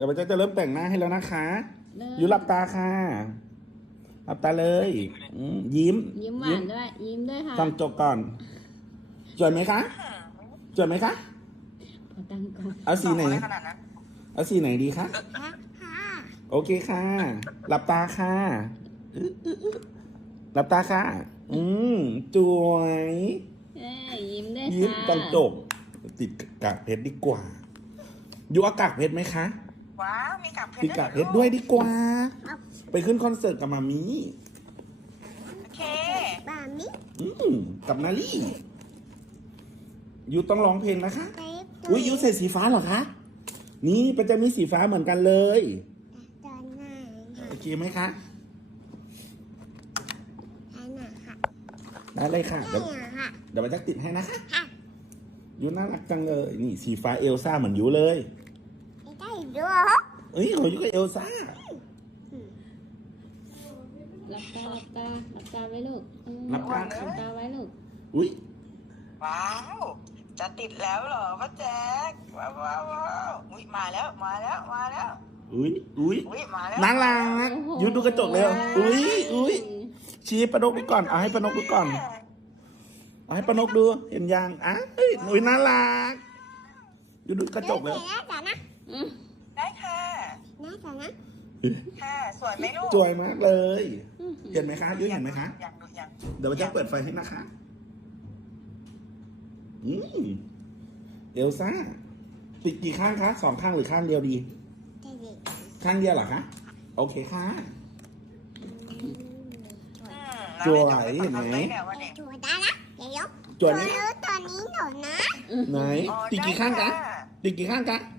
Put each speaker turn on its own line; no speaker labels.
เดี๋ยวมันจะเริ่มแต่งหน้าให้แล้วนะคะ
เริ่ม
อยู่หลับตาค่ะหลับตาเลยยิ้ม
ยิ้มหวานด้วย ยิ้มด้วยค่ะ
ฟังจบก่อนสวยไหมคะสวยไหมคะ
พอตั้งก่อน
เอาสีไหน
ขนาดนั้น
เอาสีไหนดีคะ
ค่ะ
โอเคค่ะ หลับตาค่ะหลับตาค่ะสวย
ยิ้มด้วย
ยิ้ม
ค่ะ
ตอนจบ ติดกากเพชรดีกว่า อยู่เอากากเพชรไหมคะ
ว้าวมีกับเพชร
ติดกากเพชรด้วยดีกว่า ไปขึ้นคอนเสิร์ตกับมามี
โอเค
บามิ
กับนาลี่ยูต้องร้องเพลงนะคะ
เป๊ป
อุ้ยยูใส่สีฟ้าเหรอคะ นี่มันจะมีสีฟ้าเหมือนกันเลย
ตอนหน้า
โอเคไหมคะ
ค่ะหน้าค่ะ
ได้เลยค่ะ
หน้าค่ะ
เดี๋ยวมันจะติดให้นะคะ
ค่ะ
ยูน่ารักจังเลย นี่สีฟ้าเอลซ่าเหมือนยูเลย
ไม่ได้ด้วย
เอ้ยของยูก็เอลซ่า
หลับตา หลับตา หลับตาไว้ลูก
หลับตา
หลับตาไว้ลูก
อุ้ย
ว้าว จะติดแล้วเหรอป้าแจ๊กว้าวว้าวว้าวอุ้ยมาแล้วมาแล้วมาแล้ว
อุ้ยอุ้ย
อุ้ยมาแล้ว
น่ารัก
โอ้โห
ยูดูกระจกเร็วอุ้ยอุ้ยชี้ให้ปานกดูก่อนเอาให้ปานกดูก่อนเอาให้ปานกดูเห็นยังอ่ะเฮ้ยอุ้ยน่ารักยูดูกระจกเร็ว
หน้าจ๋านะ
ได้ค่ะ
หน้าจ๋านะ
ค่ะสวยไหมลูก
สวยมากเลย เห็นไหมคะยูเห็นไหมคะ
อยากดูอยาก
เดี๋ยวมันจะเปิดไฟให้นะคะเอลซ่าติดกี่ข้างคะสองข้างหรือข้างเดียวดี
เด็ก
ข้างเดียวเหรอคะ โอเคค่ะ สวยเห็นไหม
เนี่ยวันนี้
ๆชัวได้นะเดี๋ยวยก
สวยไหม
รู้ตอนนี้หนูนะ
ไหนติดกี่ข้างคะติดกี่ข้างคะ